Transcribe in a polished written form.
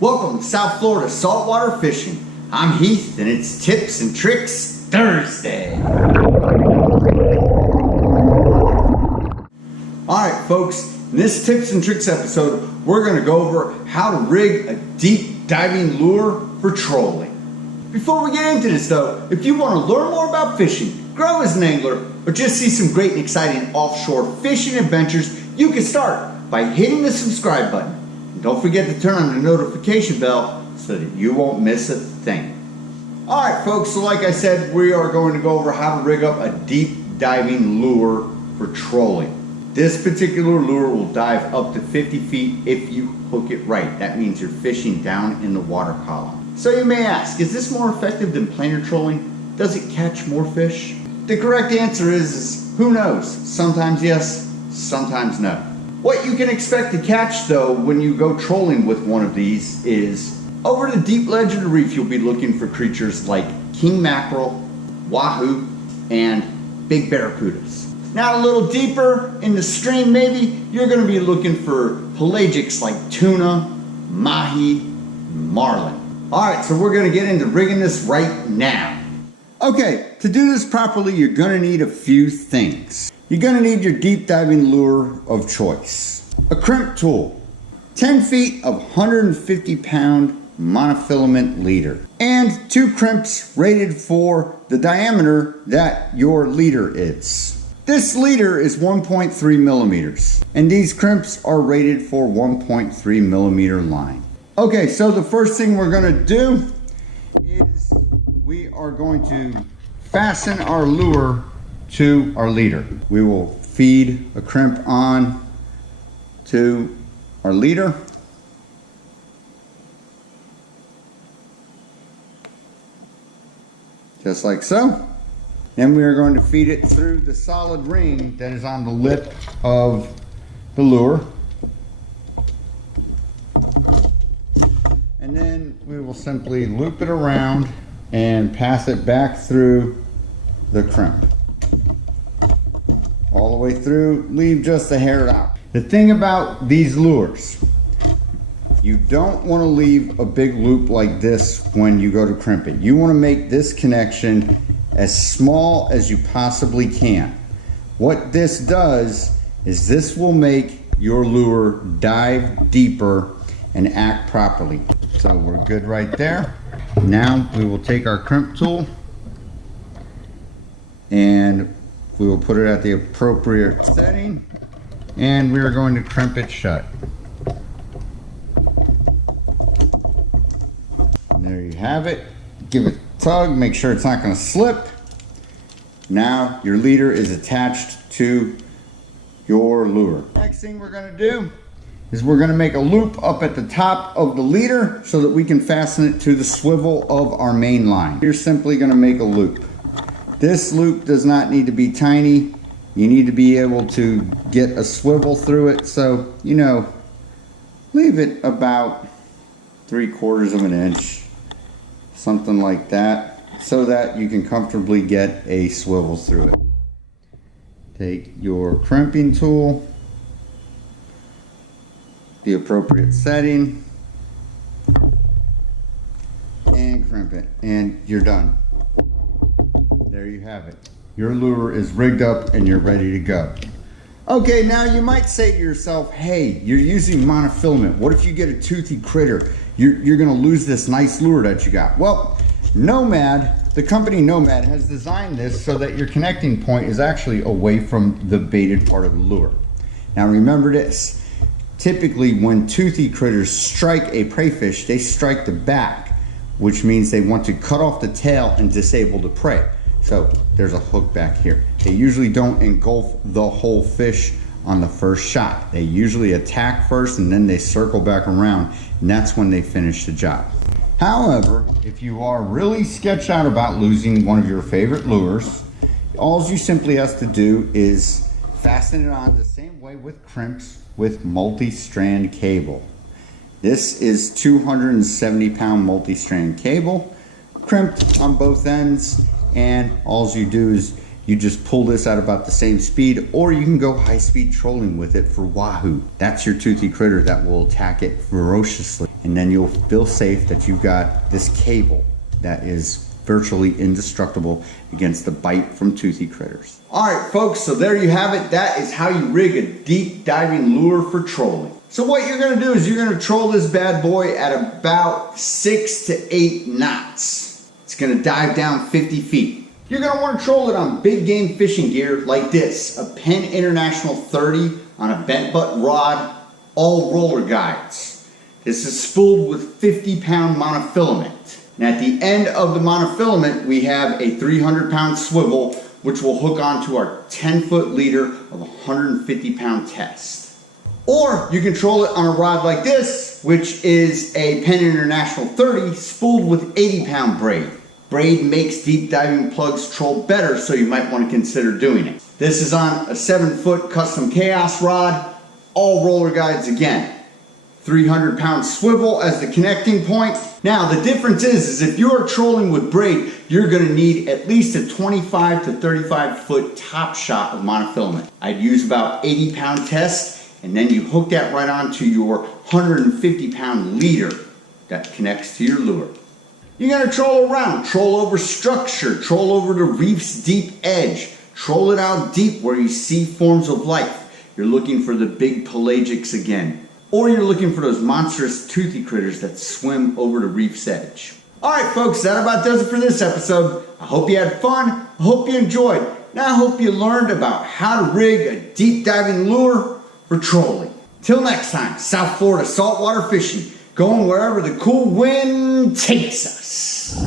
Welcome to South Florida Saltwater Fishing. I'm Heath and it's Tips and Tricks Thursday. Alright folks, in this Tips and Tricks episode, we're going to go over how to rig a deep diving lure for trolling. Before we get into this though, if you want to learn more about fishing, grow as an angler, or just see some great and exciting offshore fishing adventures, you can start by hitting the subscribe button. And don't forget to turn on the notification bell so that you won't miss a thing. Alright folks, so like I said, we are going to go over how to rig up a deep diving lure for trolling. This particular lure will dive up to 50 feet if you hook it right. That means you're fishing down in the water column. So you may ask, is this more effective than planer trolling? Does it catch more fish? The correct answer is who knows? Sometimes yes, sometimes no. What you can expect to catch though when you go trolling with one of these is over the deep ledge of the reef you'll be looking for creatures like king mackerel, wahoo, and big barracudas. Now a little deeper in the stream maybe you're going to be looking for pelagics like tuna, mahi, marlin. Alright, so we're going to get into rigging this right now. Okay, to do this properly you're going to need a few things. You're going to need your deep diving lure of choice. A crimp tool, 10 feet of 150 pound monofilament leader, and 2 crimps rated for the diameter that your leader is. This leader is 1.3 millimeters, and these crimps are rated for 1.3 millimeter line. Okay, so the first thing we're going to do is we are going to fasten our lure to our leader. We will feed a crimp on to our leader. Just like so. Then we are going to feed it through the solid ring that is on the lip of the lure. And then we will simply loop it around and pass it back through the crimp. All the way through, leave just the hair out. The thing about these lures, you don't want to leave a big loop like this when you go to crimp it. You want to make this connection as small as you possibly can. What this does is this will make your lure dive deeper and act properly. So we're good right there. Now we will take our crimp tool and we will put it at the appropriate setting and we are going to crimp it shut. And there you have it. Give it a tug, make sure it's not going to slip. Now your leader is attached to your lure. Next thing we're going to do is we're going to make a loop up at the top of the leader so that we can fasten it to the swivel of our main line. You're simply going to make a loop. This loop does not need to be tiny. You need to be able to get a swivel through it. So, you know, leave it about 3/4 of an inch, something like that, so that you can comfortably get a swivel through it. Take your crimping tool, the appropriate setting, and crimp it, and you're done. There you have it. Your lure is rigged up and you're ready to go. Okay, now you might say to yourself, hey, you're using monofilament. What if you get a toothy critter? You're gonna lose this nice lure that you got. Well, Nomad, the company Nomad has designed this so that your connecting point is actually away from the baited part of the lure. Now remember this, typically when toothy critters strike a prey fish, they strike the back, which means they want to cut off the tail and disable the prey. So there's a hook back here. They usually don't engulf the whole fish on the first shot. They usually attack first and then they circle back around, and that's when they finish the job. However, if you are really sketched out about losing one of your favorite lures, all you simply have to do is fasten it on the same way with crimps with multi-strand cable. This is 270 pound multi-strand cable, crimped on both ends, and all you do is You just pull this at about the same speed, or you can go high-speed trolling with it for wahoo. That's your toothy critter that will attack it ferociously. And then you'll feel safe that you've got this cable that is virtually indestructible against the bite from toothy critters. All right, folks, so there you have it. That is how you rig a deep diving lure for trolling. So what you're gonna do is you're gonna troll this bad boy at about 6 to 8 knots. It's gonna dive down 50 feet. You're gonna wanna troll it on big game fishing gear like this, a Penn International 30 on a bent butt rod, all roller guides. This is spooled with 50-pound monofilament. And at the end of the monofilament, we have a 300-pound swivel, which will hook onto our 10-foot leader of a 150-pound test. Or you can troll it on a rod like this, which is a Penn International 30 spooled with 80-pound braid. Braid makes deep diving plugs troll better, so you might want to consider doing it. This is on a 7-foot custom chaos rod, all roller guides again. 300-pound swivel as the connecting point. Now the difference is if you're trolling with braid, you're going to need at least a 25 to 35-foot top shot of monofilament. I'd use about 80-pound test, and then you hook that right onto your 150-pound leader that connects to your lure. You're going to troll around, troll over structure, troll over the reef's deep edge, troll it out deep where you see forms of life. You're looking for the big pelagics again. Or you're looking for those monstrous toothy critters that swim over the reef's edge. Alright folks, that about does it for this episode. I hope you had fun, I hope you enjoyed, and I hope you learned about how to rig a deep diving lure for trolling. Till next time, South Florida saltwater fishing, going wherever the cool wind takes us.